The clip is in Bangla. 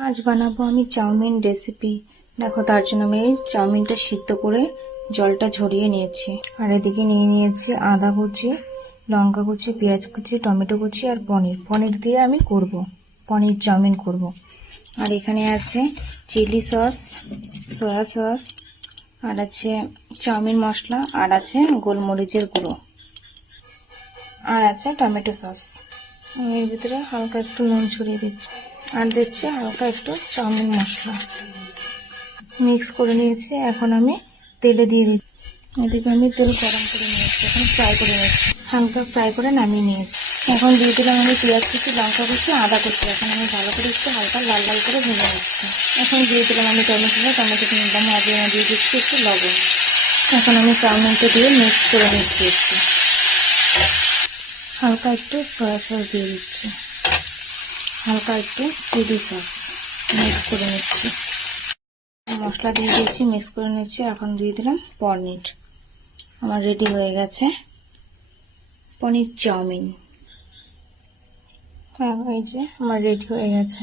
আজ বানাবো আমি চাউমিন রেসিপি। দেখো, তার জন্য আমি চাউমিনটা সিদ্ধ করে জলটা ঝরিয়ে নিয়েছি। আর এদিকে নিয়ে নিয়েছি আদা কুচি, লঙ্কা কুচি, পেঁয়াজ কুচি, টমেটো কুচি আর পনির দিয়ে আমি করব, পনির চাউমিন করব। আর এখানে আছে চিলি সস, সয়া সস, আর আছে চাউমিন মশলা, আর আছে গোলমরিচের গুঁড়ো, আর আছে টমেটো সস। আমি এর ভিতরে হালকা একটু নুন ছড়িয়ে দিচ্ছি, আর দিচ্ছি হালকা একটু চাউমিন মশলা। মিক্স করে নিয়েছি, এখন আমি তেলে দিয়ে দিচ্ছি। এদিকে আমি তেল গরম করে নিয়েছি, এখন ফ্রাই করে নিয়েছি, হালকা ফ্রাই করে নামিয়ে নিয়েছি। এখন দিয়ে দিলাম আমি পেঁয়াজ কুচি, লঙ্কা কুচি, আদা কুচি। এখন আমি ভালো করে একটু হালকা লাল লাল করে ভেজে নিচ্ছি। এখন দিয়ে দিলাম আমি টমেটো নিলাম, আগে দিয়ে দিচ্ছি একটু লবণ। এখন আমি চাউমিনটা দিয়ে মিক্স করে নিচ্ছি একটু, হালকা একটু সয়া সস দিয়ে দিচ্ছি, হালকা একটু চিলি সস, মিক্স করে নিচ্ছি। মশলা দিয়ে দিয়েছি, মিক্স করে নিচ্ছি। এখন দিয়ে দিলাম পনির। আমার রেডি হয়ে গেছে পনির চাউমিন। হ্যাঁ, এই যে আমার রেডি হয়ে গেছে।